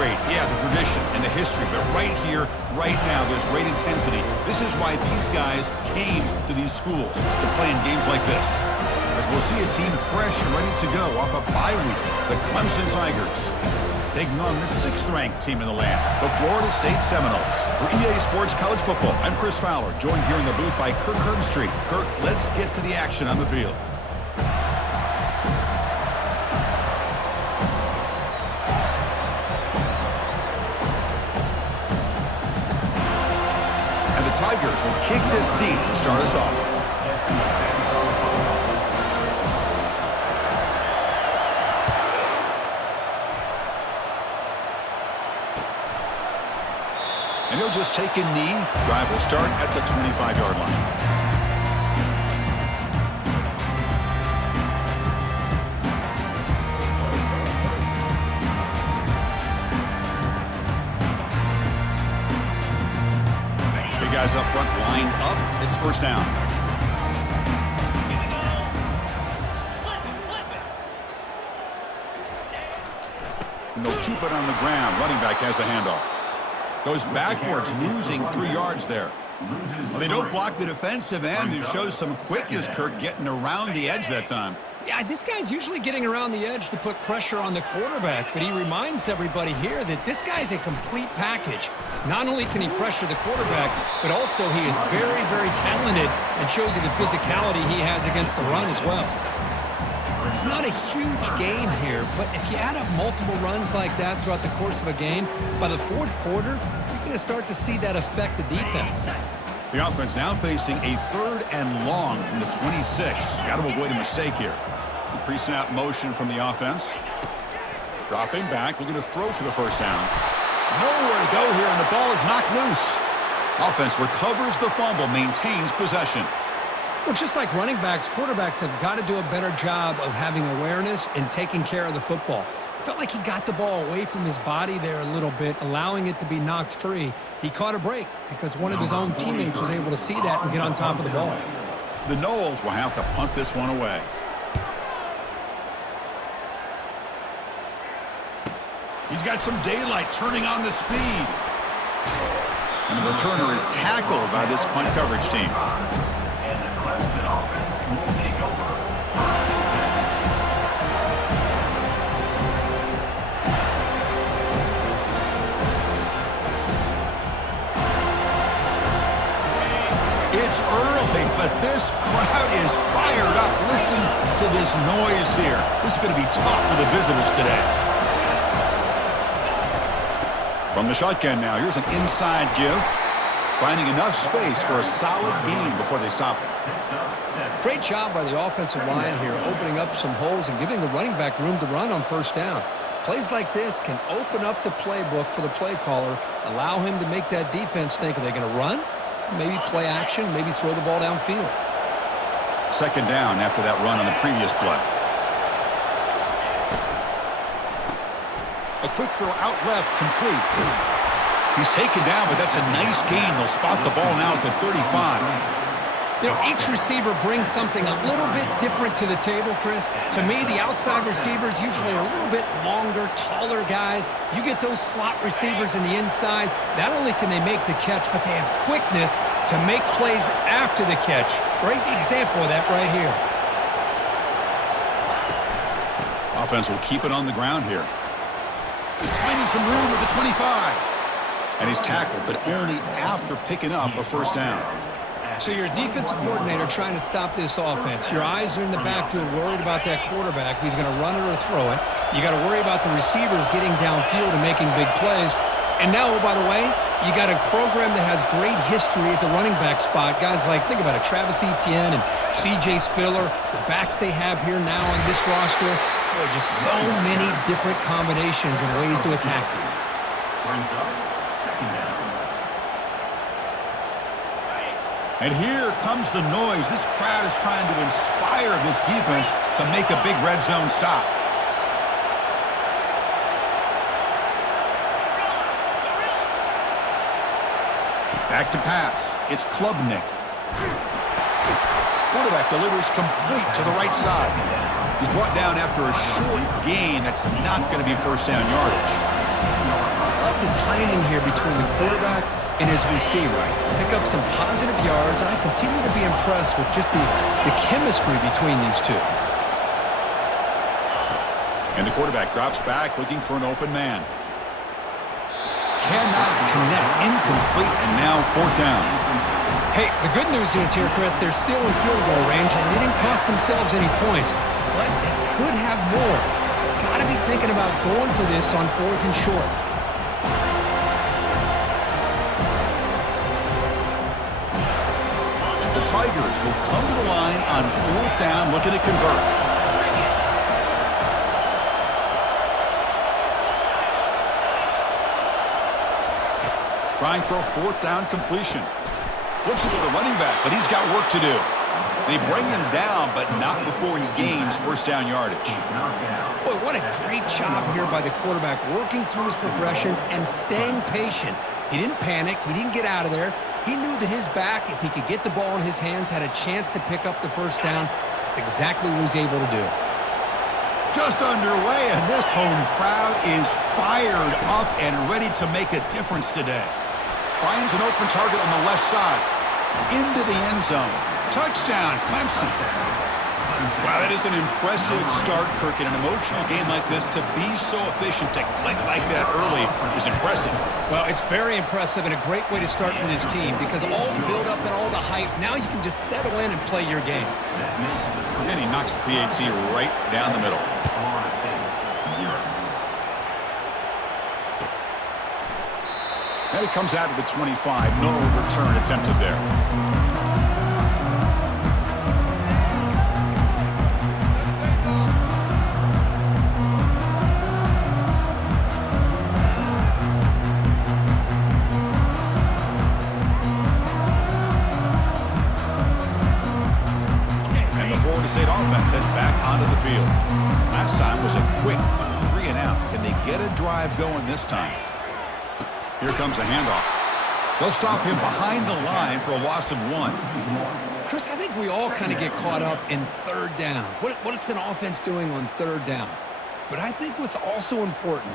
great. Yeah, the tradition and the history, but right here, right now, there's great intensity. This is why these guys came to these schools to play in games like this. As we'll see a team fresh and ready to go off a bye week, the Clemson Tigers, taking on the 6th-ranked team in the land, the Florida State Seminoles. For EA Sports College Football, I'm Chris Fowler, joined here in the booth by Kirk Herbstreit. Kirk, let's get to the action on the field. And the Tigers will kick this deep to start us off. And he'll just take a knee. Drive will start at the 25-yard line. Big guys up front lined up. It's first down. And they'll keep it on the ground. Running back has the handoff. Goes backwards, losing 3 yards there. Well, they don't block the defensive end. It shows some quickness, Kirk, getting around the edge that time. Yeah, this guy's usually getting around the edge to put pressure on the quarterback, but he reminds everybody here that this guy's a complete package. Not only can he pressure the quarterback, but also he is very, very talented and shows you the physicality he has against the run as well. It's not a huge gain here, but if you add up multiple runs like that throughout the course of a game, by the 4th quarter, you're going to start to see that affect the defense. The offense now facing a 3rd and long from the 26. Got to avoid a mistake here. Pre-snap motion from the offense. Dropping back, looking to throw for the first down. Nowhere to go here, and the ball is knocked loose. Offense recovers the fumble, maintains possession. Well, just like running backs, quarterbacks have got to do a better job of having awareness and taking care of the football. I felt like he got the ball away from his body there a little bit, allowing it to be knocked free. He caught a break because one of his own teammates was able to see that and get on top of the ball. The Noles will have to punt this one away. He's got some daylight, turning on the speed. And the returner is tackled by this punt coverage team. It's early, but this crowd is fired up. Listen to this noise here. This is going to be tough for the visitors today. From the shotgun now, here's an inside give. Finding enough space for a solid gain before they stop it. Great job by the offensive line here, opening up some holes and giving the running back room to run on first down. Plays like this can open up the playbook for the play caller, allow him to make that defense think, are they going to run? Maybe play action, maybe throw the ball downfield. Second down after that run on the previous play. A quick throw out left, complete. He's taken down, but that's a nice gain. They'll spot the ball now at the 35. You know, each receiver brings something a little bit different to the table, Chris. To me, the outside receivers usually are a little bit longer, taller guys. You get those slot receivers in the inside, not only can they make the catch, but they have quickness to make plays after the catch. Great example of that right here. Offense will keep it on the ground here. Finding some room with the 25. And he's tackled, but only after picking up a first down. So you're a defensive coordinator trying to stop this offense. Your eyes are in the backfield worried about that quarterback. He's going to run it or throw it. You got to worry about the receivers getting downfield and making big plays. And now, oh, by the way, you got a program that has great history at the running back spot. Guys like, think about it, Travis Etienne and C.J. Spiller, the backs they have here now on this roster. Boy, just so many different combinations and ways to attack you. And here comes the noise. This crowd is trying to inspire this defense to make a big red zone stop. Back to pass. It's Klubnik. Quarterback delivers complete to the right side. He's brought down after a short gain. That's not going to be first down yardage. timing here between the quarterback and his receiver. Pick up some positive yards, and I continue to be impressed with just the chemistry between these two. And the quarterback drops back looking for an open man. Cannot connect, incomplete, and now fourth down. Hey, the good news is here, Chris, they're still in field goal range, and they didn't cost themselves any points, but they could have more. Got to be thinking about going for this on 4th and short. The Tigers will come to the line on 4th down, looking to convert. Trying for a 4th down completion. Flips it to the running back, but he's got work to do. They bring him down, but not before he gains first down yardage. Boy, what a great job here by the quarterback, working through his progressions and staying patient. He didn't panic. He didn't get out of there. He knew that his back, if he could get the ball in his hands, had a chance to pick up the first down. That's exactly what he's able to do. Just underway, and this home crowd is fired up and ready to make a difference today. Finds an open target on the left side. Into the end zone. Touchdown, Clemson. Wow, that is an impressive start, Kirk. In an emotional game like this, to be so efficient, to click like that early is impressive. Well, it's very impressive and a great way to start for this team because all the build-up and all the hype, now you can just settle in and play your game. And he knocks the PAT right down the middle. And he comes out of the 25. No return attempted there. And the Florida State offense heads back onto the field. Last time was a quick 3 and out. Can they get a drive going this time? Here comes a handoff. They'll stop him behind the line for a loss of 1. Chris, I think we all kind of get caught up in 3rd down. What's an offense doing on 3rd down? But I think what's also important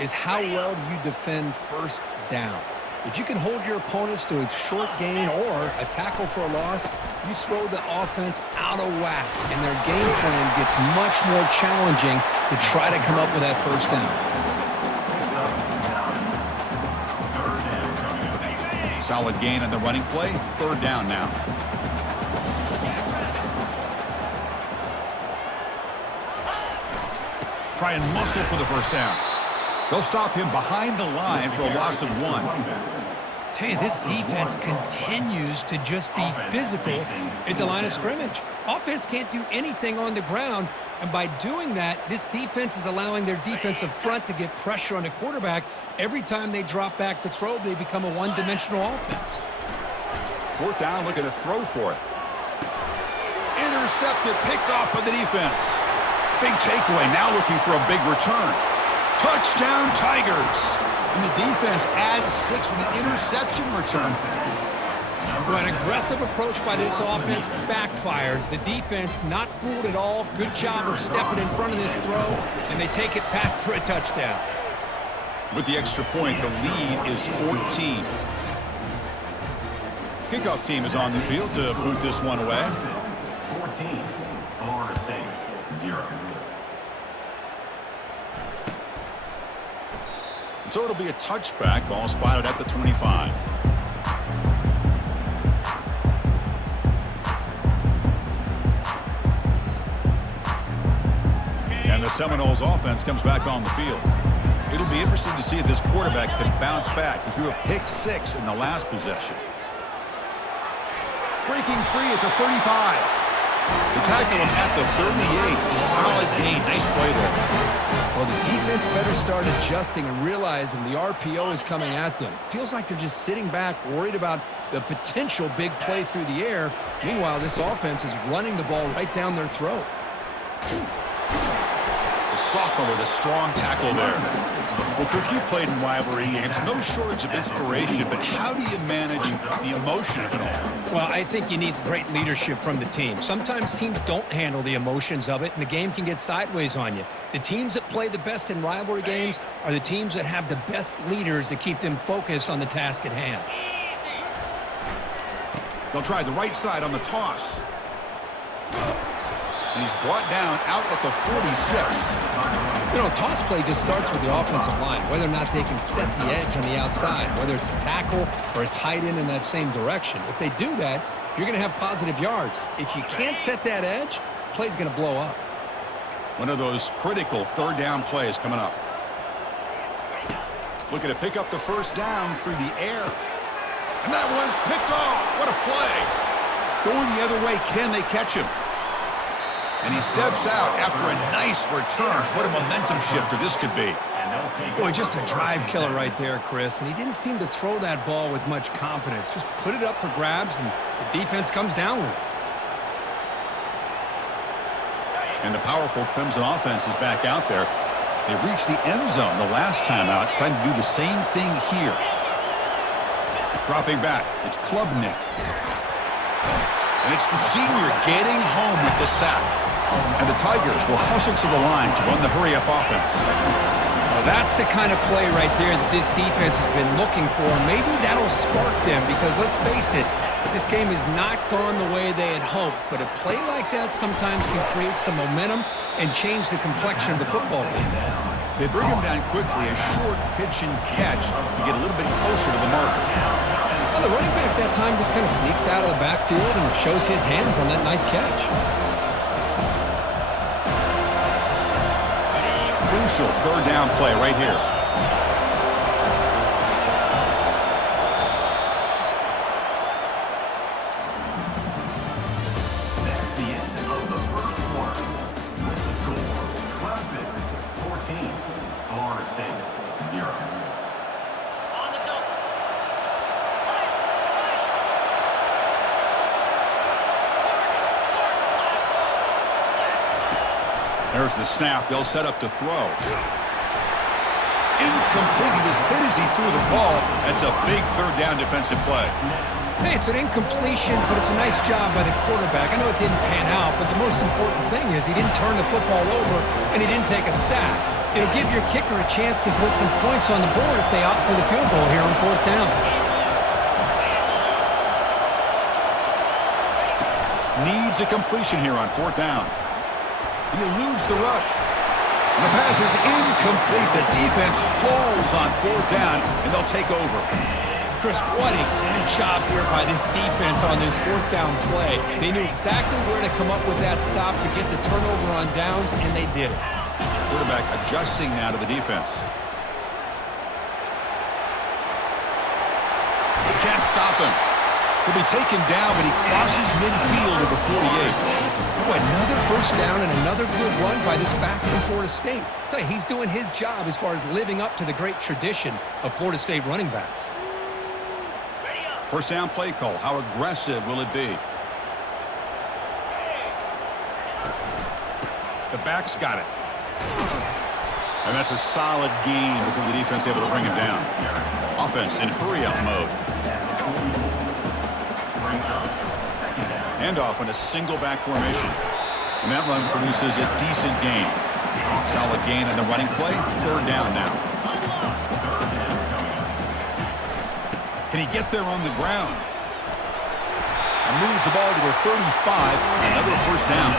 is how well you defend 1st down. If you can hold your opponents to a short gain or a tackle for a loss, you throw the offense out of whack, and their game plan gets much more challenging to try to come up with that 1st down. Solid gain on the running play. 3rd down now. Try and muscle for the 1st down. They'll stop him behind the line for a loss of 1. Tell you, this defense continues to just be physical at the line of scrimmage. Offense can't do anything on the ground, and by doing that, this defense is allowing their defensive front to get pressure on the quarterback. Every time they drop back to throw, they become a one-dimensional offense. 4th down, looking to throw for it. Intercepted, picked off by the defense. Big takeaway, now looking for a big return. Touchdown, Tigers. And the defense adds 6 with the interception return. Well, an aggressive approach by this offense backfires. The defense not fooled at all. Good job of stepping in front of this throw, and they take it back for a touchdown. With the extra point, the lead is 14. Kickoff team is on the field to boot this one away. 14, Florida State, 0. So it'll be a touchback. Ball spotted at the 25. And the Seminoles offense comes back on the field. It'll be interesting to see if this quarterback can bounce back. He threw a pick 6 in the last possession. Breaking free at the 35. They tackle him at the 38. Solid gain. Nice play there. Well, the defense better start adjusting and realizing the RPO is coming at them. Feels like they're just sitting back, worried about the potential big play through the air. Meanwhile, this offense is running the ball right down their throat. The sophomore with a strong tackle there. Well, Cook, you played in rivalry games. No shortage of inspiration, but how do you manage the emotion of it all? Well, I think you need great leadership from the team. Sometimes teams don't handle the emotions of it, and the game can get sideways on you. The teams that play the best in rivalry games are the teams that have the best leaders to keep them focused on the task at hand. They'll try the right side on the toss. And he's brought down out at the 46. You know, toss play just starts with the offensive line, whether or not they can set the edge on the outside, whether it's a tackle or a tight end in that same direction. If they do that, you're going to have positive yards. If you can't set that edge, play's going to blow up. One of those critical third down plays coming up. Looking to pick up the first down through the air. And that one's picked off. What a play. Going the other way, can they catch him? And he steps out after a nice return. What a momentum shifter this could be. Boy, just a drive killer right there, Chris. And he didn't seem to throw that ball with much confidence. Just put it up for grabs, and the defense comes down with it. And the powerful Clemson offense is back out there. They reached the end zone the last time out, trying to do the same thing here. Dropping back, it's Klubnik. And it's the senior getting home with the sack. And the Tigers will hustle to the line to run the hurry-up offense. Well, that's the kind of play right there that this defense has been looking for. Maybe that'll spark them because, let's face it, this game has not gone the way they had hoped. But a play like that sometimes can create some momentum and change the complexion of the football game. They bring him down quickly, a short pitch and catch to get a little bit closer to the marker. Well, the running back that time just kind of sneaks out of the backfield and shows his hands on that nice catch. Crucial third down play right here. That's the end of the first quarter. With the score, Clemson 14, Florida State 0. There's the snap. They'll set up to throw. Incomplete. He was hit as he threw the ball. That's a big third down defensive play. Hey, it's an incompletion, but it's a nice job by the quarterback. I know it didn't pan out, but the most important thing is he didn't turn the football over and he didn't take a sack. It'll give your kicker a chance to put some points on the board if they opt for the field goal here on fourth down. Needs a completion here on fourth down. He eludes the rush. And the pass is incomplete. The defense holds on fourth down, and they'll take over. Chris, what a great job here by this defense on this fourth down play. They knew exactly where to come up with that stop to get the turnover on downs, and they did it. Quarterback adjusting now to the defense. They can't stop him. He'll be taken down, but he crosses midfield to the 48. Boy, another first down and another good run by this back from Florida State. I tell you, he's doing his job as far as living up to the great tradition of Florida State running backs. First down play call. How aggressive will it be? The back's got it. And that's a solid gain before the defense able to bring him down. Offense in hurry-up mode. Handoff in a single back formation. And that run produces a decent gain. Solid gain on the running play. Third down now. Can he get there on the ground? And moves the ball to the 35. Another first down.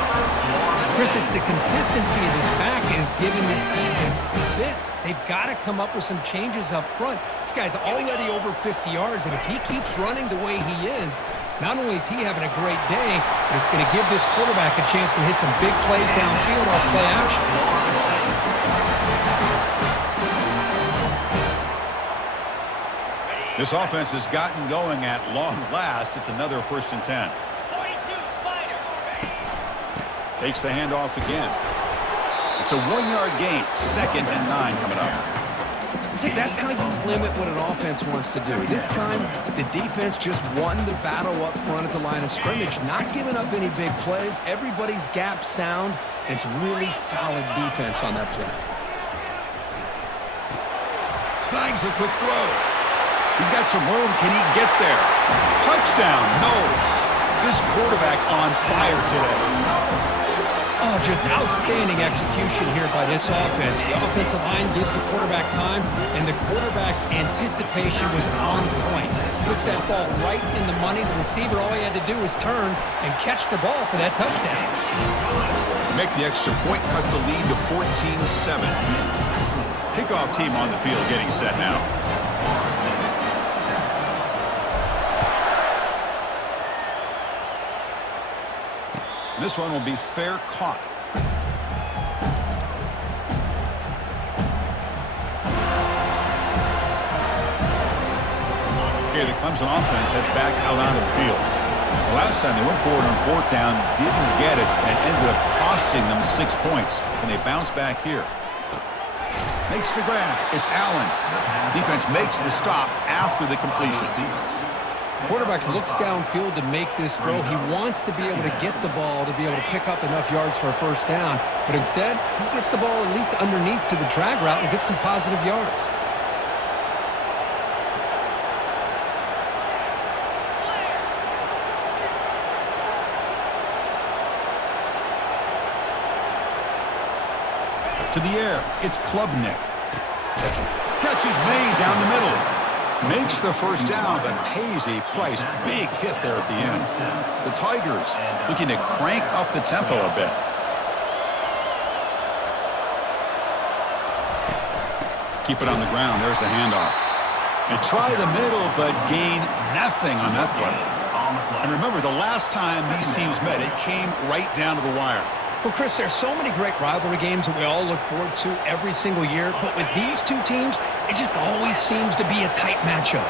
Chris, it's the consistency of this back is giving this defense fits. They've got to come up with some changes up front. This guy's already over 50 yards, and if he keeps running the way he is, not only is he having a great day, but it's going to give this quarterback a chance to hit some big plays downfield off play action. This offense has gotten going at long last. It's another 1st and 10. Takes the handoff again. It's a 1-yard gain. 2nd and 9 coming up. See, that's how you limit what an offense wants to do. This time, the defense just won the battle up front at the line of scrimmage, not giving up any big plays. Everybody's gap sound. It's really solid defense on that play. Snags the quick throw. He's got some room. Can he get there? Touchdown, Knowles. This quarterback on fire today. Oh, just outstanding execution here by this offense. The offensive line gives the quarterback time, and the quarterback's anticipation was on point. Puts that ball right in the money. The receiver, all he had to do was turn and catch the ball for that touchdown. Make the extra point, cut the lead to 14-7. Kickoff team on the field getting set now. This one will be fair caught. Okay, the Clemson offense heads back out onto the field. The last time they went forward on fourth down, didn't get it, and ended up costing them 6 points. And they bounce back here. Makes the grab. It's Allen. Defense makes the stop after the completion. Quarterback looks downfield to make this throw. He wants to be able to get the ball to be able to pick up enough yards for a first down. But instead, he gets the ball at least underneath to the drag route and gets some positive yards. To the air, it's Klubnik. Catch is made down the middle. Makes the first down, but pays a price. Big hit there at the end. The Tigers looking to crank up the tempo a bit. Keep it on the ground. There's the handoff. And try the middle, but gain nothing on that play. And remember, the last time these teams met, it came right down to the wire. Well, Chris, there's so many great rivalry games that we all look forward to every single year. But with these two teams, it just always seems to be a tight matchup.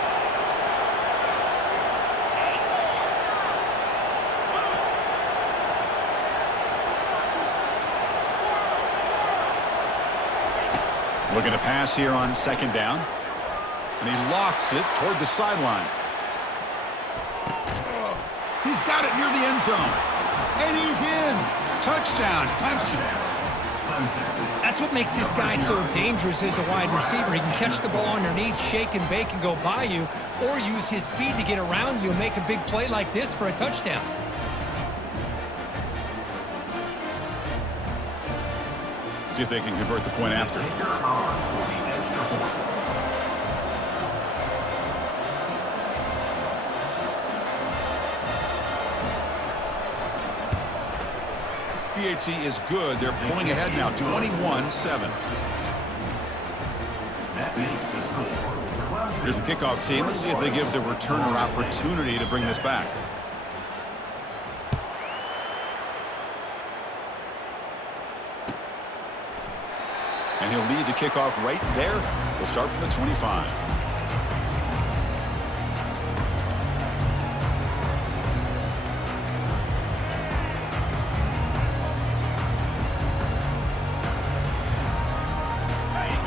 Looking to pass here on second down. And he lofts it toward the sideline. He's got it near the end zone. And he's in. Touchdown, Clemson. That's what makes this guy so dangerous as a wide receiver. He can catch the ball underneath, shake and bake and go by you, or use his speed to get around you and make a big play like this for a touchdown. See if they can convert the point after. PHC is good. They're pulling ahead now, 21-7. Here's the kickoff team. Let's see if they give the returner opportunity to bring this back. And he'll lead the kickoff right there. We'll start from the 25.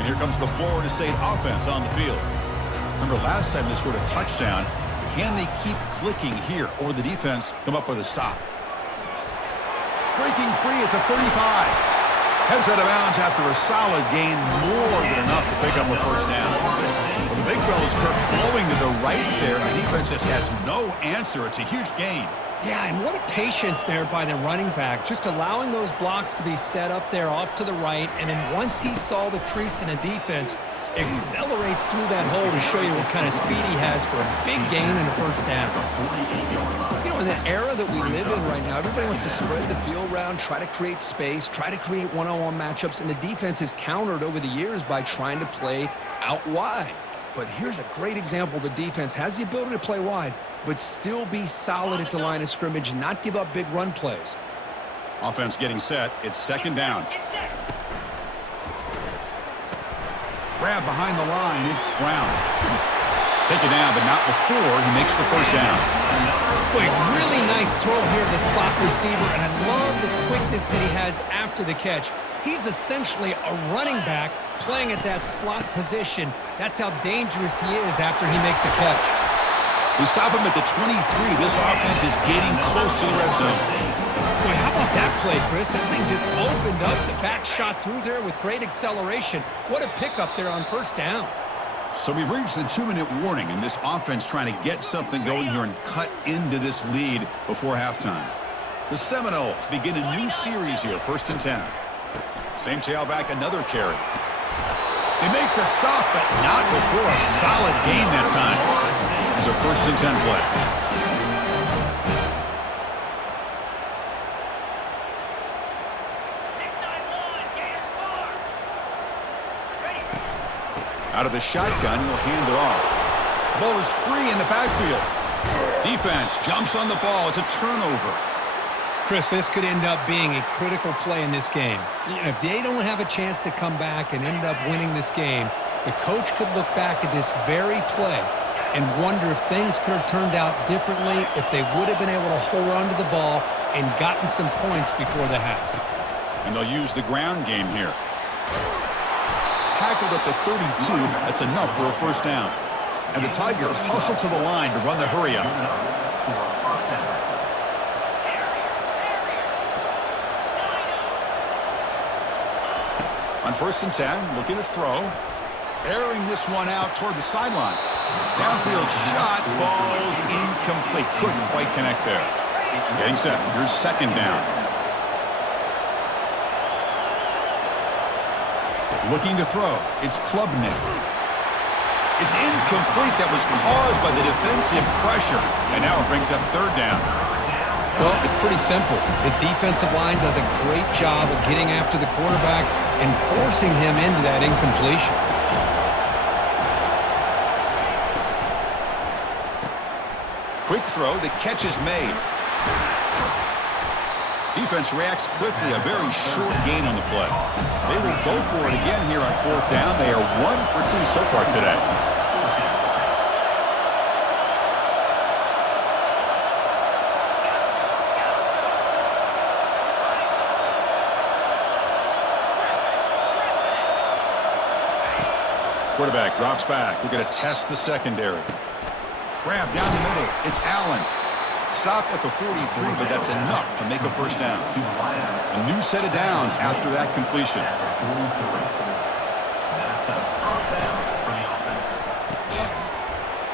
Here comes the Florida State offense on the field. Remember, last time they scored a touchdown. Can they keep clicking here, or the defense come up with a stop? Breaking free at the 35. Heads out of bounds after a solid gain, more than enough to pick up a first down. Well, the big fella's Kirk flowing to the right there. The defense just has no answer. It's a huge gain. Yeah, and what a patience there by the running back, just allowing those blocks to be set up there off to the right, and then once he saw the crease in the defense, accelerates through that hole to show you what kind of speed he has for a big gain and a first down. You know, in the era that we live in right now, everybody wants to spread the field around, try to create space, try to create one-on-one matchups, and the defense is countered over the years by trying to play out wide. But here's a great example. The defense has the ability to play wide, but still be solid at the line of scrimmage and not give up big run plays. Offense getting set. It's second down. Grab behind the line. It's Brown. Take it down, but not before he makes the first down. Boy, really nice throw here to the slot receiver, and I love the quickness that he has after the catch. He's essentially a running back playing at that slot position. That's how dangerous he is after he makes a catch. We stop him at the 23. This offense is getting close to the red zone. Boy, how about that play, Chris? That thing just opened up. The back shot through there with great acceleration. What a pickup there on first down. So we've reached the 2-minute warning, and this offense trying to get something going here and cut into this lead before halftime. The Seminoles begin a new series here, 1st and 10. Same tailback, another carry. They make the stop, but not before a solid gain that time. It's a 1st and 10 play. Out of the shotgun, he'll hand it off. Ball is free in the backfield. Defense jumps on the ball. It's a turnover. Chris, this could end up being a critical play in this game. If they don't have a chance to come back and end up winning this game, the coach could look back at this very play and wonder if things could have turned out differently, if they would have been able to hold on to the ball and gotten some points before the half. And they'll use the ground game here. Tackled at the 32, that's enough for a first down. And the Tigers hustle to the line to run the hurry-up. On 1st and 10, looking to throw. Airing this one out toward the sideline. Downfield shot falls incomplete. Couldn't quite connect there. Getting set. Here's 2nd down. Looking to throw. It's Klubnik. It's incomplete. That was caused by the defensive pressure. And now it brings up 3rd down. Well, it's pretty simple. The defensive line does a great job of getting after the quarterback and forcing him into that incompletion. Quick throw. The catch is made. Defense reacts quickly. A very short gain on the play. They will go for it again here on 4th down. They are 1 for 2 so far today. Quarterback drops back. We're going to test the secondary. Grab down the middle. It's Allen. Stop at the 43, but that's enough to make a first down. A new set of downs after that completion.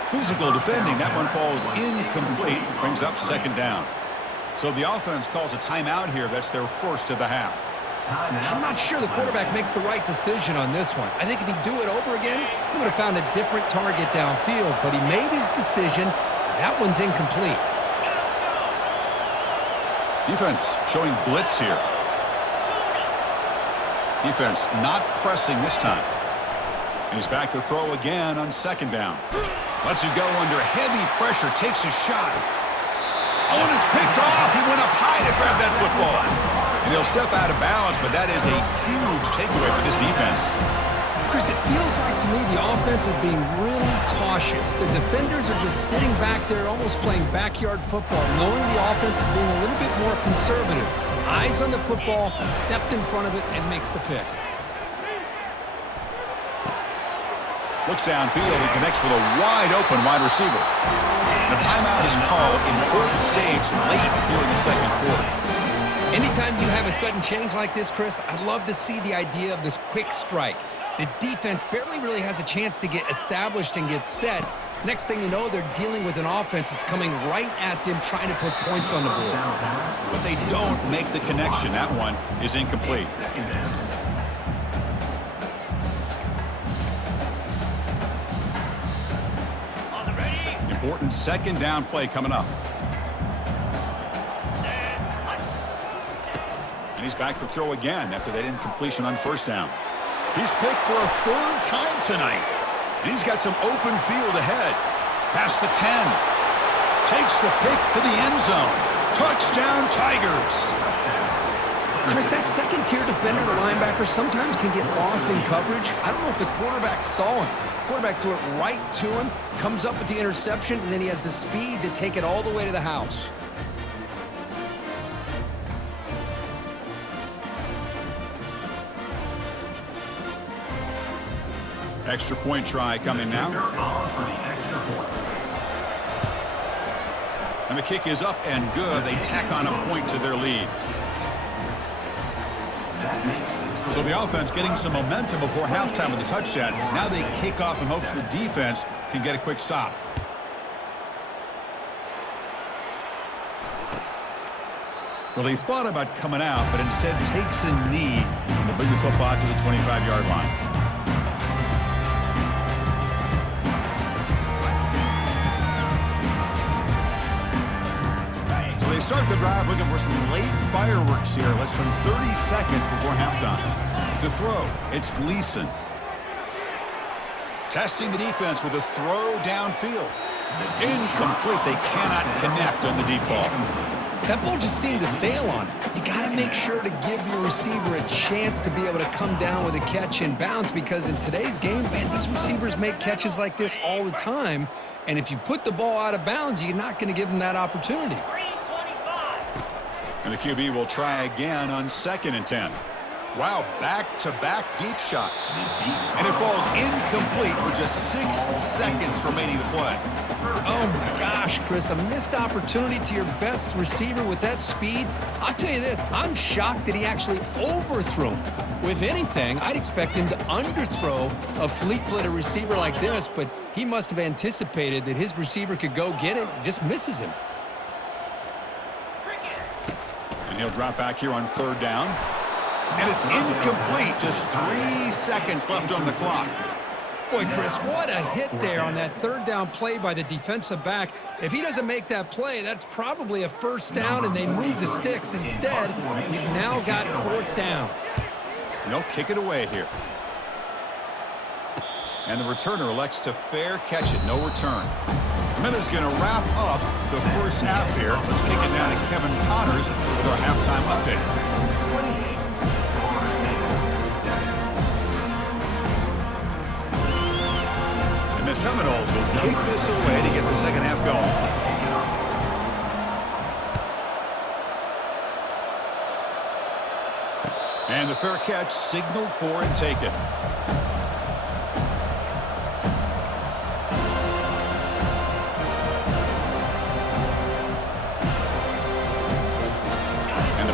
Physical defending. That one falls incomplete. Brings up 2nd down. So the offense calls a timeout here. That's their first of the half. I'm not sure the quarterback makes the right decision on this one. I think if he'd do it over again, he would have found a different target downfield, but he made his decision. That one's incomplete. Defense showing blitz here. Defense not pressing this time. And he's back to throw again on 2nd down. Lets it go under heavy pressure. Takes a shot. Oh, and it's picked off. He went up high to grab that football. And he'll step out of bounds, but that is a huge takeaway for this defense. Chris, it feels like to me the offense is being really cautious. The defenders are just sitting back there almost playing backyard football, knowing the offense is being a little bit more conservative. Eyes on the football, stepped in front of it, and makes the pick. Looks downfield and connects with a wide-open wide receiver. The timeout is called. Important stage late here in the 2nd quarter. Anytime you have a sudden change like this, Chris, I love to see the idea of this quick strike. The defense barely really has a chance to get established and get set. Next thing you know, they're dealing with an offense that's coming right at them, trying to put points on the board. But they don't make the connection. That one is incomplete. Important 2nd down play coming up. And he's back to throw again after that incompletion on 1st down. He's picked for a 3rd time tonight. And he's got some open field ahead. Past the 10. Takes the pick to the end zone. Touchdown, Tigers. Chris, that second-tier defender, the linebacker, sometimes can get lost in coverage. I don't know if the quarterback saw him. Quarterback threw it right to him, comes up with the interception, and then he has the speed to take it all the way to the house. Extra point try coming now. And the kick is up and good. They tack on a point to their lead. So the offense getting some momentum before halftime with the touchdown. Now they kick off in hopes the defense can get a quick stop. Well, he thought about coming out, but instead takes a knee and will bring the football to the 25-yard line. They start the drive looking for some late fireworks here, less than 30 seconds before halftime. To throw, it's Gleason. Testing the defense with a throw downfield. Incomplete. They cannot connect on the deep ball. That ball just seemed to sail on it. You got to make sure to give your receiver a chance to be able to come down with a catch and bounce, because in today's game, man, these receivers make catches like this all the time. And if you put the ball out of bounds, you're not going to give them that opportunity. And the QB will try again on 2nd and 10. Wow, back-to-back deep shots. And it falls incomplete with just 6 seconds remaining to play. Oh, my gosh, Chris, a missed opportunity to your best receiver with that speed. I'll tell you this, I'm shocked that he actually overthrew him. With anything, I'd expect him to underthrow a fleet-footed receiver like this, but he must have anticipated that his receiver could go get it, just misses him. And he'll drop back here on 3rd down. And it's incomplete. Just 3 seconds left on the clock. Boy, Chris, what a hit there on that 3rd down play by the defensive back. If he doesn't make that play, that's probably a 1st down, and they move the sticks. Instead, we've now got 4th down. And they'll kick it away here. And the returner elects to fair catch it. No return. Minute's going to wrap up the first half here. Let's kick it down to Kevin Connors with our halftime update. And the Seminoles will kick this away to get the second half going. And the fair catch signaled for and taken.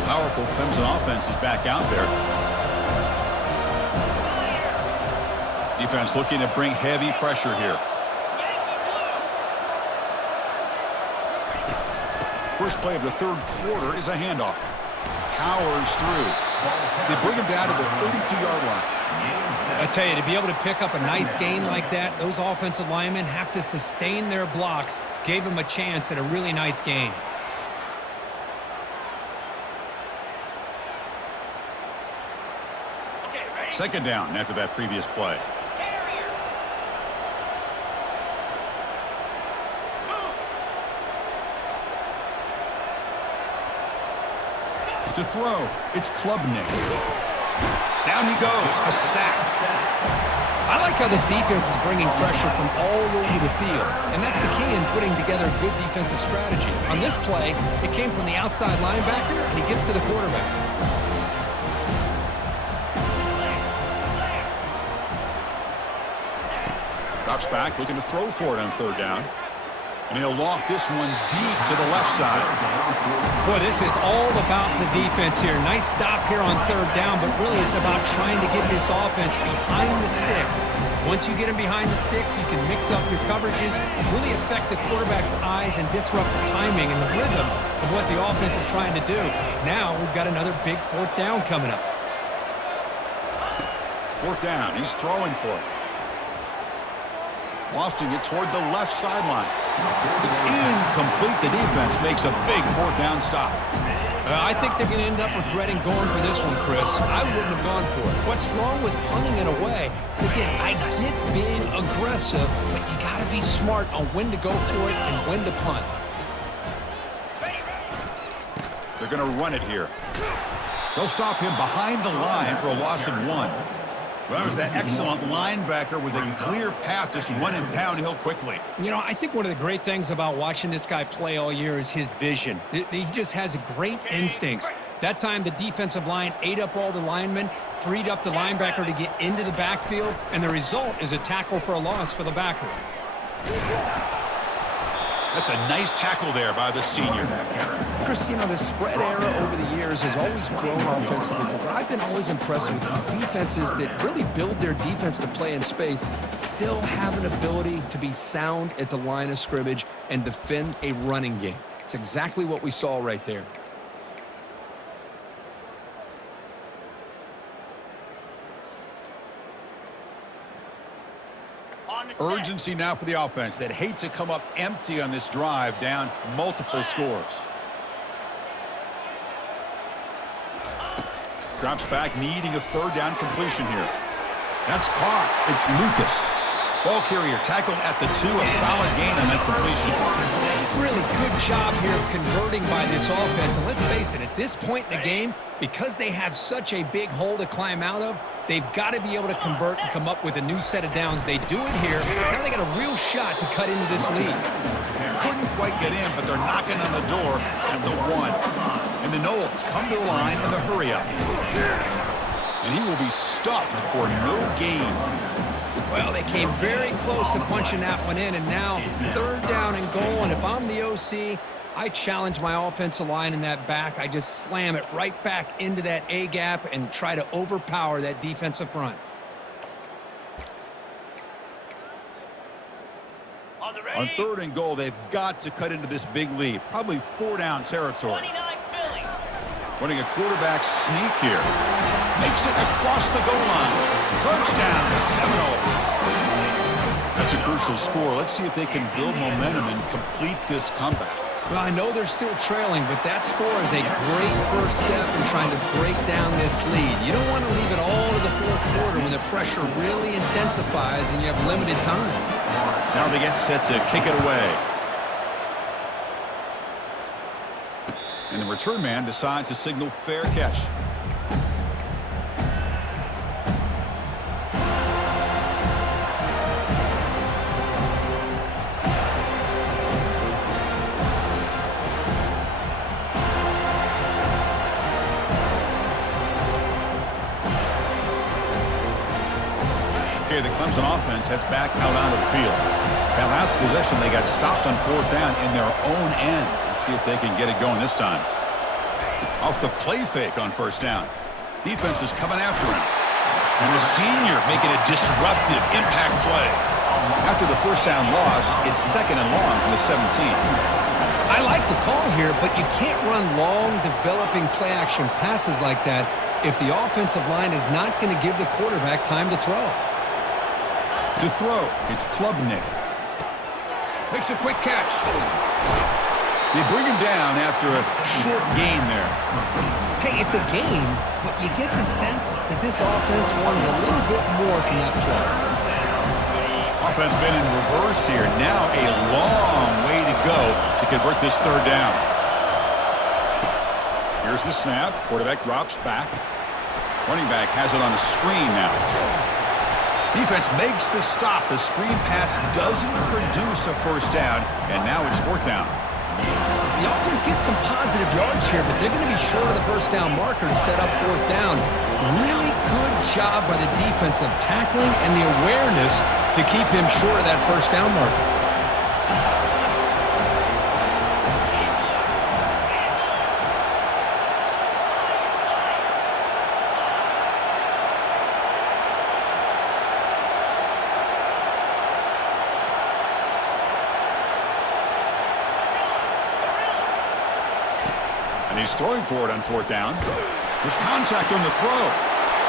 Powerful Clemson offense is back out there. Defense looking to bring heavy pressure here. First play of the 3rd quarter is a handoff. Powers through. They bring him down to the 32-yard line. I tell you, to be able to pick up a nice gain like that, those offensive linemen have to sustain their blocks. Gave him a chance at a really nice gain. Second down after that previous play. To throw, it's Klubnik. Down he goes, a sack. I like how this defense is bringing pressure from all over the field, and that's the key in putting together a good defensive strategy. On this play, it came from the outside linebacker, and he gets to the quarterback. Drops back, looking to throw for it on 3rd down. And he'll loft this one deep to the left side. Boy, this is all about the defense here. Nice stop here on 3rd down, but really it's about trying to get this offense behind the sticks. Once you get them behind the sticks, you can mix up your coverages, really affect the quarterback's eyes and disrupt the timing and the rhythm of what the offense is trying to do. Now we've got another big 4th down coming up. 4th down, he's throwing for it. Lofting it toward the left sideline. It's incomplete. The defense makes a big 4th down stop. I think they're going to end up regretting going for this one, Chris. I wouldn't have gone for it. What's wrong with punting it away? Again, I get being aggressive, but you got to be smart on when to go for it and when to punt. They're going to run it here. They'll stop him behind the line for a loss of 1. Well, there's that excellent linebacker with a clear path just running downhill quickly. You know, I think one of the great things about watching this guy play all year is his vision. He just has great instincts. That time, the defensive line ate up all the linemen, freed up the linebacker to get into the backfield, and the result is a tackle for a loss for the backer. That's a nice tackle there by the senior. Chris, you know, the spread era over the years has always grown offensively, but I've been always impressed with defenses that really build their defense to play in space, still have an ability to be sound at the line of scrimmage and defend a running game. It's exactly what we saw right there. Urgency now for the offense that hate to come up empty on this drive, down multiple scores. Drops back, needing a third down completion here. That's caught. It's Lucas. Ball carrier tackled at the 2, a solid gain on that completion. Really good job here of converting by this offense. And let's face it, at this point in the game, because they have such a big hole to climb out of, they've got to be able to convert and come up with a new set of downs. They do it here. Now they got a real shot to cut into this lead. Couldn't quite get in, but they're knocking on the door at the 1. And the Knowles come to the line in the hurry-up. And he will be stuffed for no gain. Well, they came very close to punching that one in, and now third down and goal. And if I'm the OC, I challenge my offensive line in that back. I just slam it right back into that A-gap and try to overpower that defensive front. On third and goal, they've got to cut into this big lead. Probably 4-down territory. Running a quarterback sneak here. Makes it across the goal line. Touchdown, Seminoles. That's a crucial score. Let's see if they can build momentum and complete this comeback. Well, I know they're still trailing, but that score is a great first step in trying to break down this lead. You don't want to leave it all to the fourth quarter when the pressure really intensifies and you have limited time. Now they get set to kick it away. And the return man decides to signal fair catch. Okay, the Clemson offense heads back out onto the field. That last possession, they got stopped on fourth down in their own end. Let's see if they can get it going this time. Off the play fake on first down. Defense is coming after him. And the senior making a disruptive impact play. After the first down loss, it's second and long from the 17. I like the call here, but you can't run long, developing play-action passes like that if the offensive line is not going to give the quarterback time to throw. To throw, it's Klubnik. Makes a quick catch. They bring him down after a short gain there. Hey, it's a gain, but you get the sense that this offense wanted a little bit more from that play. Offense been in reverse here. Now a long way to go to convert this third down. Here's the snap. Quarterback drops back. Running back has it on a screen now. Defense makes the stop. The screen pass doesn't produce a first down, and now it's fourth down. The offense gets some positive yards here, but they're going to be short of the first down marker to set up fourth down. Really good job by the defense of tackling and the awareness to keep him short of that first down marker. And he's throwing for it on fourth down. There's contact on the throw.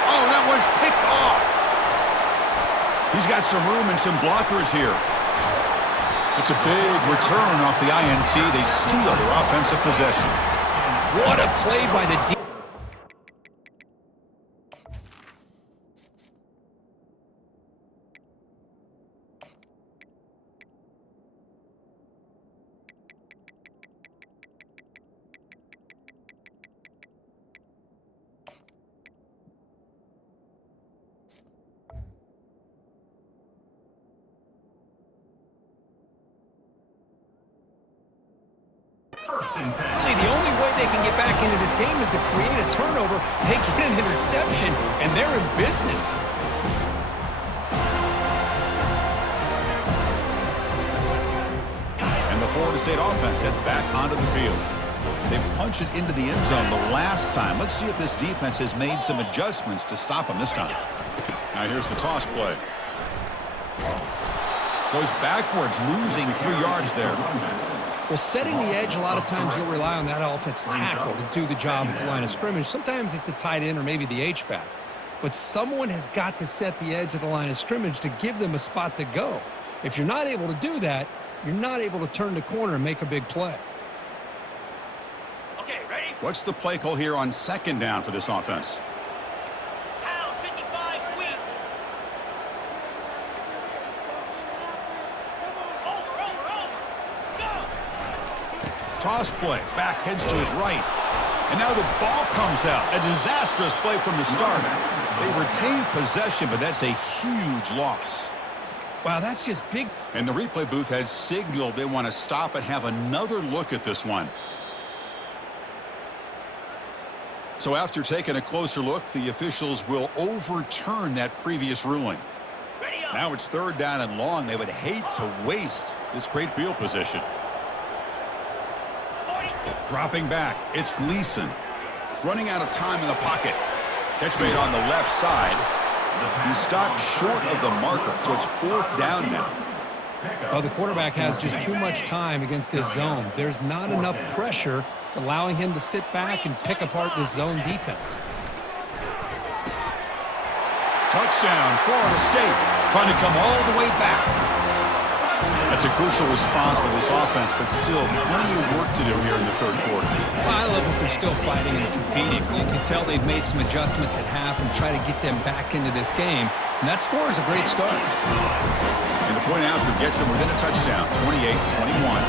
Oh, that one's picked off. He's got some room and some blockers here. It's a big return off the INT. They steal their offensive possession. What a play by the defense. Really, the only way they can get back into this game is to create a turnover. They get an interception, and they're in business. And the Florida State offense heads back onto the field. They punch it into the end zone the last time. Let's see if this defense has made some adjustments to stop them this time. Now here's the toss play. Goes backwards, losing 3 yards there. Well, setting the edge, a lot of times you'll rely on that offensive tackle to do the job at the line of scrimmage. Sometimes it's a tight end or maybe the H-back. But someone has got to set the edge of the line of scrimmage to give them a spot to go. If you're not able to do that, you're not able to turn the corner and make a big play. Okay, ready? What's the play call here on second down for this offense? Pound 55 weak. Over. Go. Toss play. Back heads to his right. And now the ball comes out. A disastrous play from the start. They retain possession, but that's a huge loss. Wow, that's just big. And the replay booth has signaled they want to stop and have another look at this one. So after taking a closer look, the officials will overturn that previous ruling. Now it's third down and long. They would hate to waste this great field position. Dropping back, it's Gleason. Running out of time in the pocket. Catch made on the left side. He stopped short of the marker, so it's fourth down now. Well, the quarterback has just too much time against this zone. There's not enough pressure. It's allowing him to sit back and pick apart this zone defense. Touchdown, Florida State, trying to come all the way back. That's a crucial response by this offense, but still plenty of work to do here in the third quarter. Well, I love that they're still fighting and competing. You can tell they've made some adjustments at half and try to get them back into this game. And that score is a great start. And the point after gets them within a touchdown, 28-21.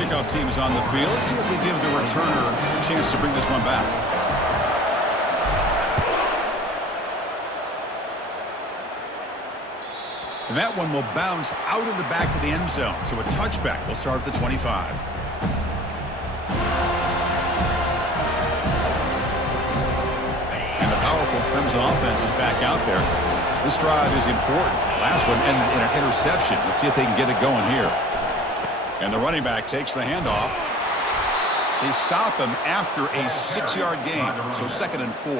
Kickoff team is on the field. Let's see if they give the returner a chance to bring this one back. And that one will bounce out of the back of the end zone. So a touchback will start at the 25. And the powerful Clemson offense is back out there. This drive is important. Last one ended in an interception. Let's see if they can get it going here. And the running back takes the handoff. They stop him after a 6-yard gain, so 2nd and 4.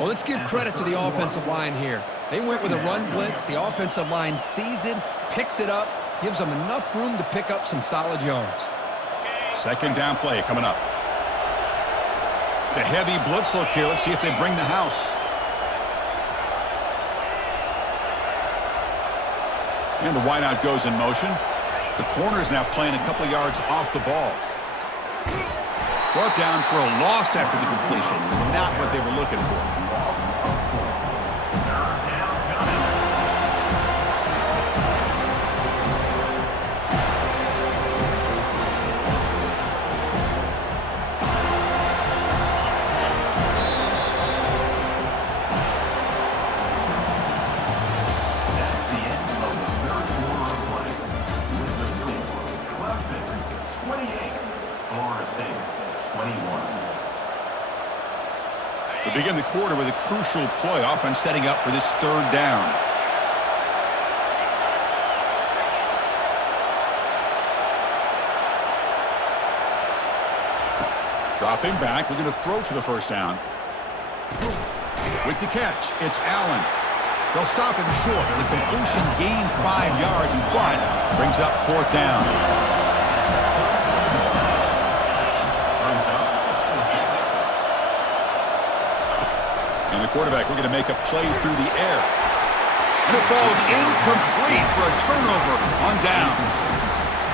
Well, let's give credit to the offensive line here. They went with a run blitz. The offensive line sees it, picks it up, gives them enough room to pick up some solid yards. Second down play coming up. It's a heavy blitz look here. Let's see if they bring the house. And the wideout goes in motion. The corner is now playing a couple yards off the ball. Brought down for a loss after the completion. Not what they were looking for. That's the end of the third quarter of play. With the score, Clemson 28, Florida State 21. We begin the quarter with a crucial play. Offense setting up for this third down. Dropping back, looking to throw for the first down. With the catch, it's Allen. They'll stop him short. The completion gained 5 yards, but brings up fourth down. And the quarterback looking to make a play through the air. And it falls incomplete for a turnover on downs.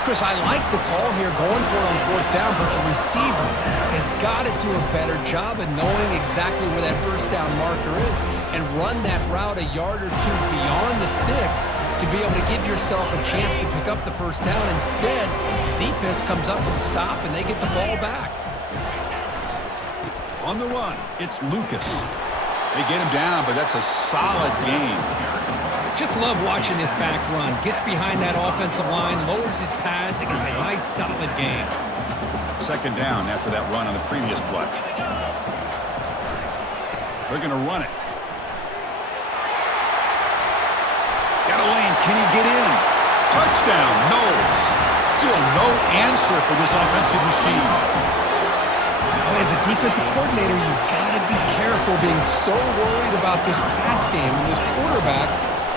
Chris, I like the call here going for it on fourth down, but the receiver has got to do a better job of knowing exactly where that first down marker is and run that route a yard or two beyond the sticks to be able to give yourself a chance to pick up the first down. Instead, the defense comes up with a stop and they get the ball back. On the run, it's Lucas. They get him down, but that's a solid gain. Just love watching this back run. Gets behind that offensive line, lowers his pads, and gets a nice, solid gain. Second down after that run on the previous play. They're going to run it. Got a lane. Can he get in? Touchdown, Knowles. Still no answer for this offensive machine. As a defensive coordinator, you've got to be careful being so worried about this pass game and this quarterback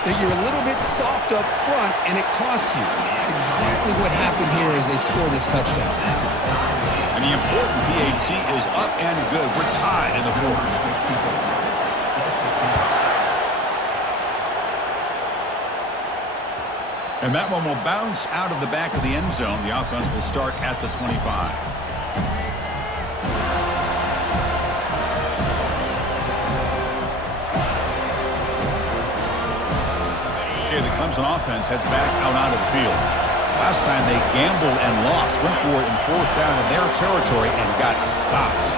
that you're a little bit soft up front and it costs you. It's exactly what happened here as they scored this touchdown. And the important PAT is up and good. We're tied in the fourth. And that one will bounce out of the back of the end zone. The offense will start at the 25. Okay, the Clemson offense heads back out onto the field. Last time they gambled and lost, went for it in fourth down in their territory and got stopped.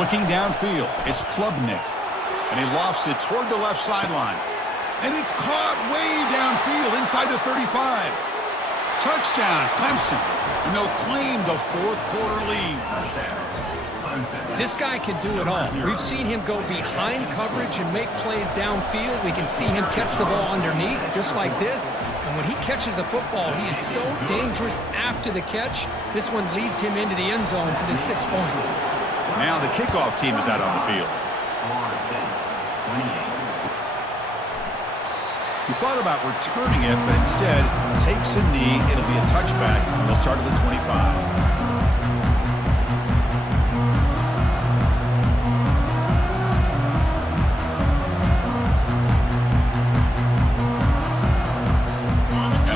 Looking downfield, it's Klubnik. And he lofts it toward the left sideline. And it's caught way downfield inside the 35. Touchdown, Clemson. And they'll claim the fourth quarter lead. This guy can do it all. We've seen him go behind coverage and make plays downfield. We can see him catch the ball underneath, just like this. And when he catches a football, he is so dangerous after the catch. This one leads him into the end zone for the 6 points. Now the kickoff team is out on the field. He thought about returning it, but instead takes a knee. It'll be a touchback. They'll start at the 25.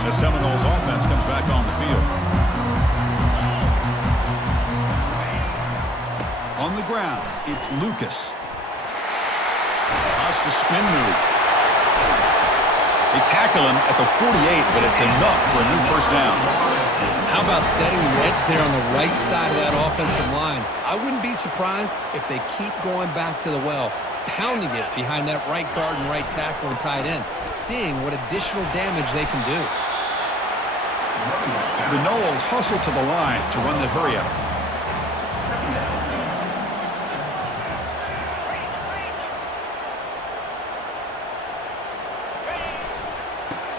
The Seminoles offense comes back on the field. On the ground, it's Lucas. That's the spin move. They tackle him at the 48, but it's enough for a new first down. How about setting the edge there on the right side of that offensive line? I wouldn't be surprised if they keep going back to the well, pounding it behind that right guard and right tackle and tight end, seeing what additional damage they can do. The Knowles hustle to the line to run the hurry-up.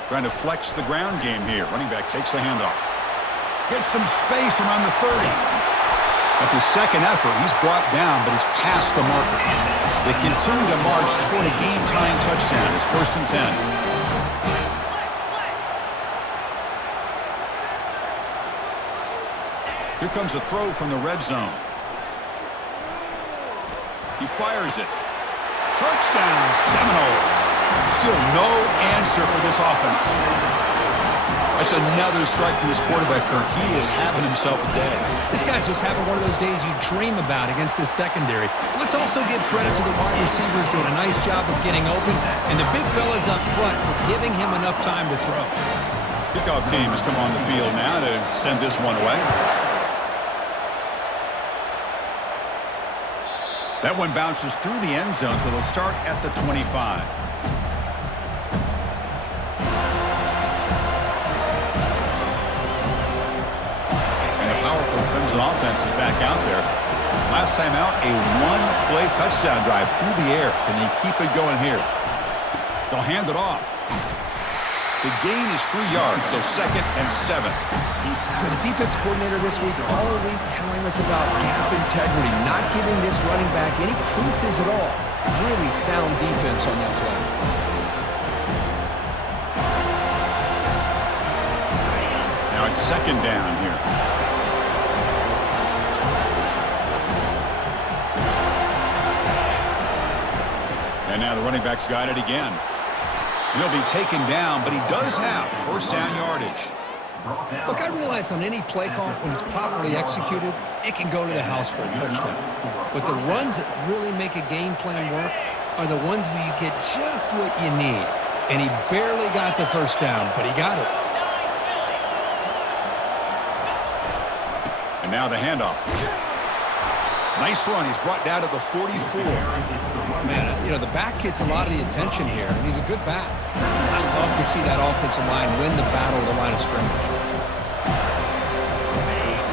Trying to flex the ground game here. Running back takes the handoff. Gets some space around the 30. At his second effort, he's brought down, but he's past the marker. They continue to march toward a game-tying touchdown. It's 1st and 10. Here comes a throw from the red zone. He fires it. Touchdown, Seminoles. Still no answer for this offense. That's another strike from this quarterback, Kirk. He is having himself a day. This guy's just having one of those days you dream about against this secondary. Let's also give credit to the wide receivers doing a nice job of getting open, and the big fellas up front for giving him enough time to throw. Kickoff team has come on the field now to send this one away. That one bounces through the end zone, so they'll start at the 25. And the powerful Clemson offense is back out there. Last time out, a one-play touchdown drive through the air. Can they keep it going here? They'll hand it off. The gain is 3 yards, so 2nd and 7. For the defense coordinator this week, all week telling us about gap integrity, not giving this running back any creases at all. Really sound defense on that play. Now it's 2nd down here. And now the running back's got it again. He'll be taken down, but he does have 1st down yardage. Look, I realize on any play call, when it's properly executed, it can go to the house for a touchdown. But the runs that really make a game plan work are the ones where you get just what you need. And he barely got the 1st down, but he got it. And now the handoff. Nice run. He's brought down to the 44. Man, you know, the back gets a lot of the attention here, and he's a good back. I love to see that offensive line win the battle of the line of scrimmage.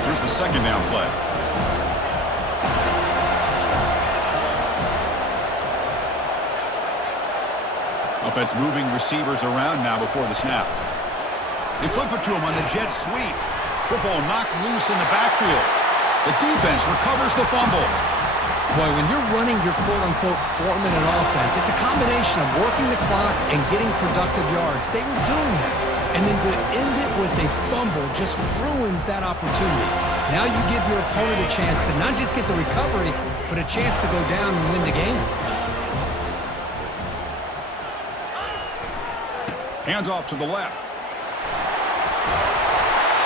Here's the second down play. Offense moving receivers around now before the snap. They flip it to him on the jet sweep. Football knocked loose in the backfield. The defense recovers the fumble. Boy, when you're running your quote-unquote 4-minute offense, it's a combination of working the clock and getting productive yards. They were doing that. And then to end it with a fumble just ruins that opportunity. Now you give your opponent a chance to not just get the recovery, but a chance to go down and win the game. Hands off to the left.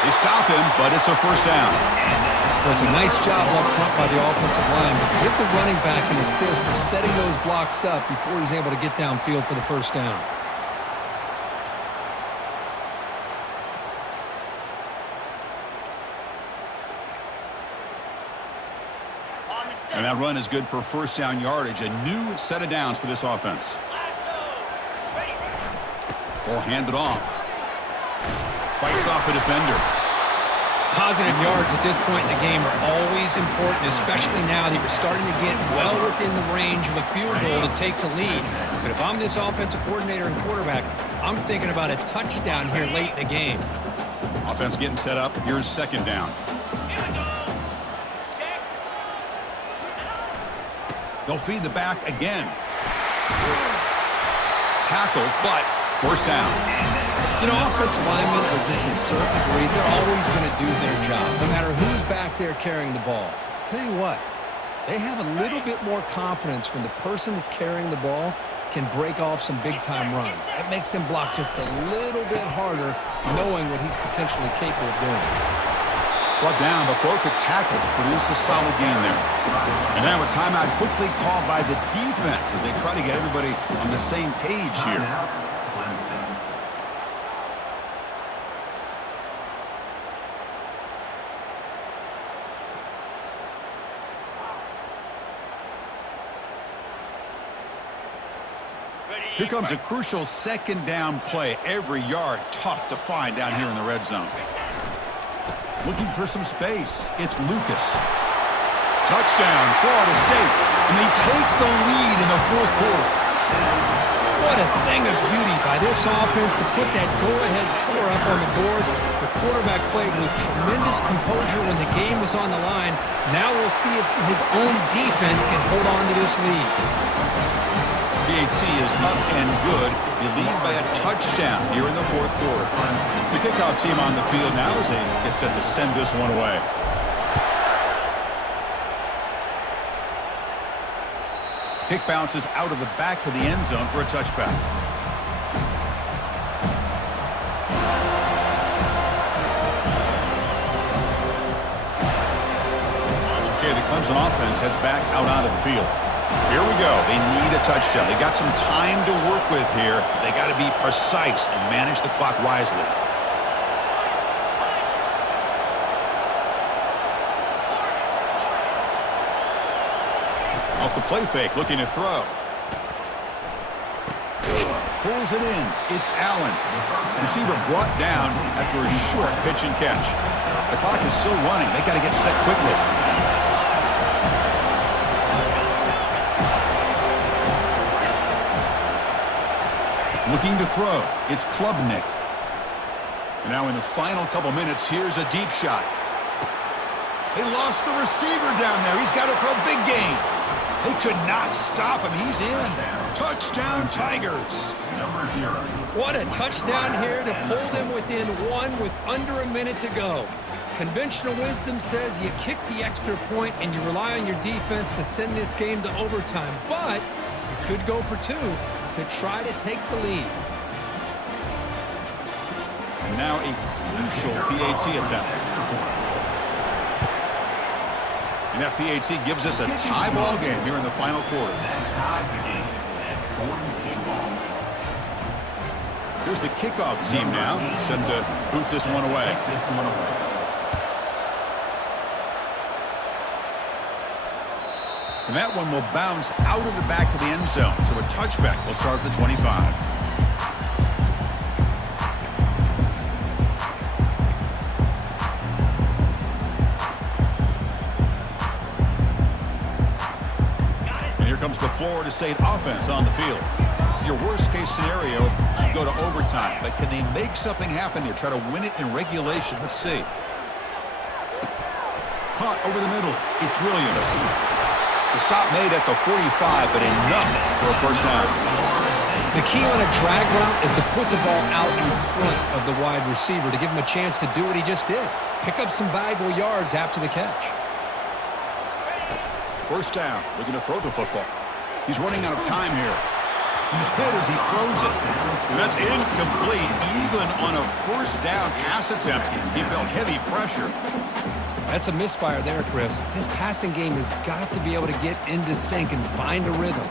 They stop him, but it's a first down. Well, it's a nice job up front by the offensive line, but give the running back an assist for setting those blocks up before he's able to get downfield for the first down. And that run is good for first down yardage. A new set of downs for this offense. Ball handed off. Fights off a defender. Positive yards at this point in the game are always important, especially now that you're starting to get well within the range of a field goal to take the lead. But if I'm this offensive coordinator and quarterback, I'm thinking about a touchdown here late in the game. Offense getting set up. Here's second down. They'll feed the back again. Tackle, but first down. You know, offensive linemen are just a certain breed. They're always going to do their job, no matter who's back there carrying the ball. I'll tell you what, they have a little bit more confidence when the person that's carrying the ball can break off some big-time runs. That makes them block just a little bit harder, knowing what he's potentially capable of doing. Brought down, but broke the tackle to produce a solid gain there. And now a timeout quickly called by the defense as they try to get everybody on the same page here. Clemson. Here comes a crucial second down play. Every yard tough to find down here in the red zone. Looking for some space. It's Lucas. Touchdown, Florida State. And they take the lead in the fourth quarter. What a thing of beauty by this offense to put that go-ahead score up on the board. The quarterback played with tremendous composure when the game was on the line. Now we'll see if his own defense can hold on to this lead. PAT is up and good. You lead by a touchdown here in the fourth quarter. The kickoff team on the field now as they get set to send this one away. Kick bounces out of the back of the end zone for a touchback. Okay, the Clemson offense heads back out onto the field. Here we go. They need a touchdown. They got some time to work with here. They got to be precise and manage the clock wisely. Off the play fake, looking to throw. Pulls it in. It's Allen. Receiver brought down after a short pitch and catch. The clock is still running. They got to get set quickly. Looking to throw. It's Klubnik. And now in the final couple minutes, here's a deep shot. They lost the receiver down there. He's got it for a big gain. They could not stop him. He's in. Touchdown, Tigers. What a touchdown here to pull them within one with under a minute to go. Conventional wisdom says you kick the extra point and you rely on your defense to send this game to overtime. But you could go for two to try to take the lead. And now a crucial PAT attempt. And that PAT gives us a tie ball game here in the final quarter. Here's the kickoff team now, set to boot this one away. And that one will bounce out of the back of the end zone. So a touchback will start at the 25. And here comes the Florida State offense on the field. Your worst-case scenario, you go to overtime. But can they make something happen here? Try to win it in regulation. Let's see. Caught over the middle. It's Williams. The stop made at the 45, but enough for a first down. The key on a drag route is to put the ball out in front of the wide receiver to give him a chance to do what he just did. Pick up some valuable yards after the catch. First down. Looking to throw the football. He's running out of time here. He's hit as he throws it. And that's incomplete. Even on a first down pass attempt, he felt heavy pressure. That's a misfire there, Chris. This passing game has got to be able to get into sync and find a rhythm.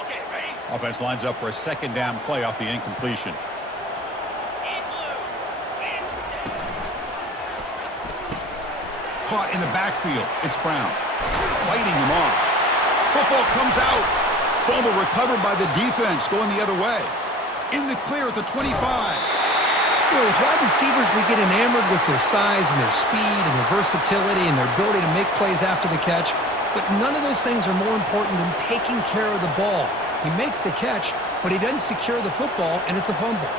Okay, ready? Offense lines up for a second down play off the incompletion. Caught in the backfield. It's Brown. Fighting him off. Football comes out. Fumble recovered by the defense going the other way. In the clear at the 25. You know, with wide receivers, we get enamored with their size and their speed and their versatility and their ability to make plays after the catch. But none of those things are more important than taking care of the ball. He makes the catch, but he doesn't secure the football, and it's a fumble.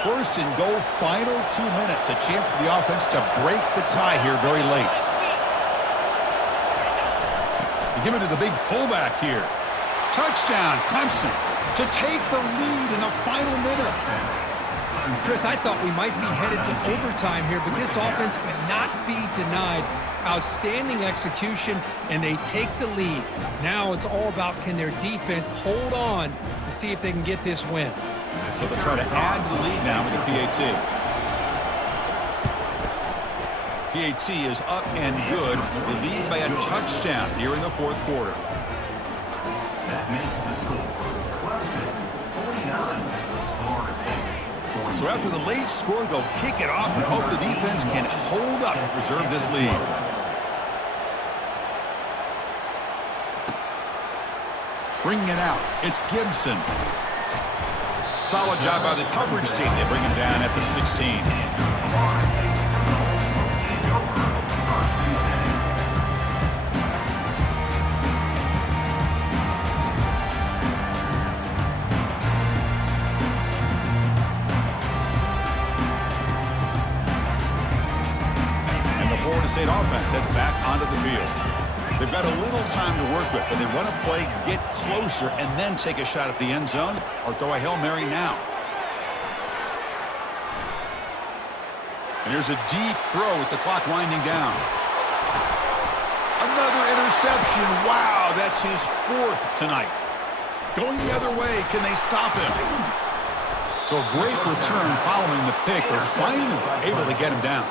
First and goal, final 2 minutes. A chance for the offense to break the tie here very late. You give it to the big fullback here. Touchdown, Clemson, to take the lead in the final minute. Chris, I thought we might be headed to overtime here, but this offense would not be denied. Outstanding execution, and they take the lead. Now it's all about can their defense hold on to see if they can get this win. So they'll try to add to the lead now with the PAT. PAT is up and good. They lead by a touchdown here in the fourth quarter. That makes the score. Clemson, 49. Florida State, 48. So after the late score, they'll kick it off and hope the defense can hold up and preserve this lead. Bringing it out, it's Gibson. Solid job by the coverage team. They bring him down at the 16. Florida State offense heads back onto the field. They've got a little time to work with, but they run a play, get closer, and then take a shot at the end zone or throw a Hail Mary now. And here's a deep throw with the clock winding down. Another interception. Wow, that's his fourth tonight. Going the other way, can they stop him? So a great return following the pick. They're finally able to get him down.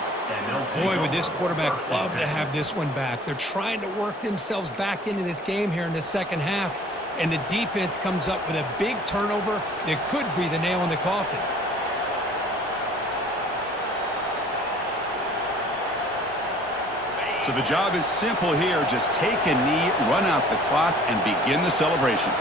Boy, would this quarterback love to have this one back. They're trying to work themselves back into this game here in the second half, and the defense comes up with a big turnover that could be the nail in the coffin. So the job is simple here. Just take a knee, run out the clock, and begin the celebration.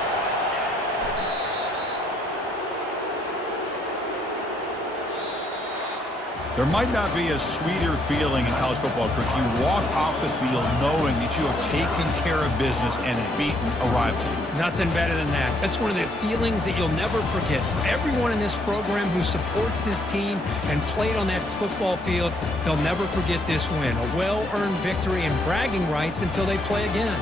There might not be a sweeter feeling in college football, Kirk. You walk off the field knowing that you have taken care of business and beaten a rival. Nothing better than that. That's one of the feelings that you'll never forget. For everyone in this program who supports this team and played on that football field, they'll never forget this win. A well-earned victory and bragging rights until they play again.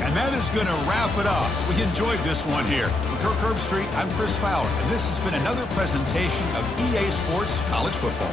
And that is going to wrap it up. We enjoyed this one here. For Kirk Herbstreit, I'm Chris Fowler, and this has been another presentation of EA Sports College Football.